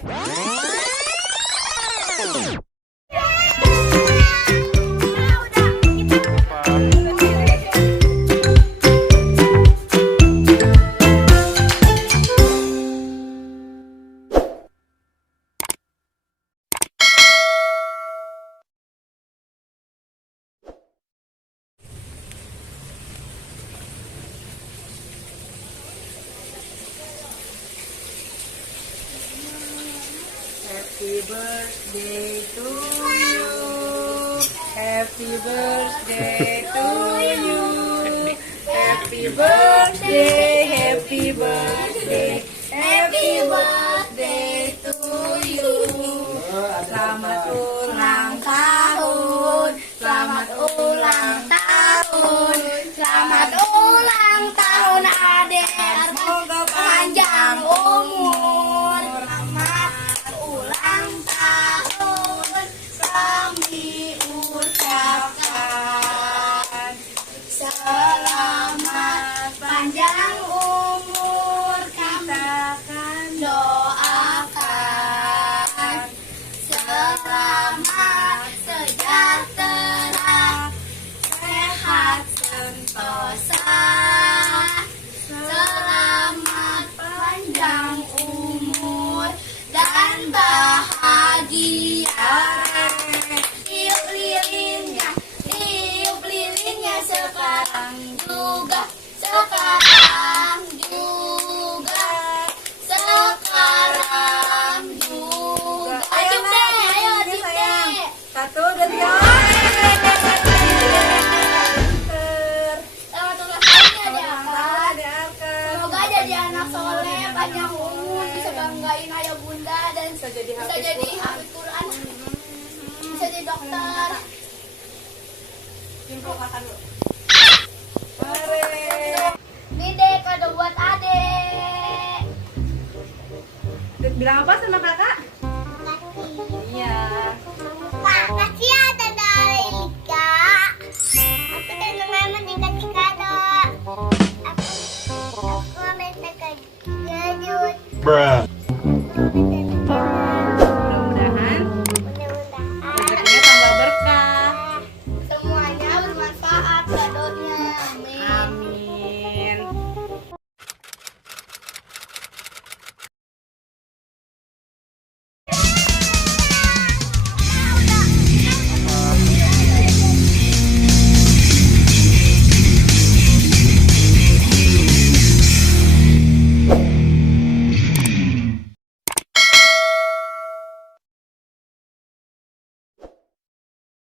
Happy birthday to you. Happy birthday to you. Happy birthday, happy birthday, happy birthday to you. Selamat ulang tahun, selamat ulang tahun, selamat ulang tahun adek. Semoga panjang umur. Selamat ulang tahun kami ucapkan. Selamat panjang umur kita akan doakan. Selamat sejahtera, sehat sentosa. Selamat panjang umur dan bahagia. Tiup lilinnya, tiup lilinnya sekarang juga, sekarang juga, sekarang juga. Ayo deh, ayo deh. 1, 2, 3. Selamat ulang tahun ya Kak. Semoga jadi anak soleh, panjang umur, bisa banggain ayah bunda dan bisa jadi hafid Quran, bisa jadi dokter. Simpul makan dulu. Ini deh kado buat adek. Bilang apa sama kakak? Iya. Makasih ya Tante Lika. Aku senang banget dikasih kado. Aku minta kado. Bruh.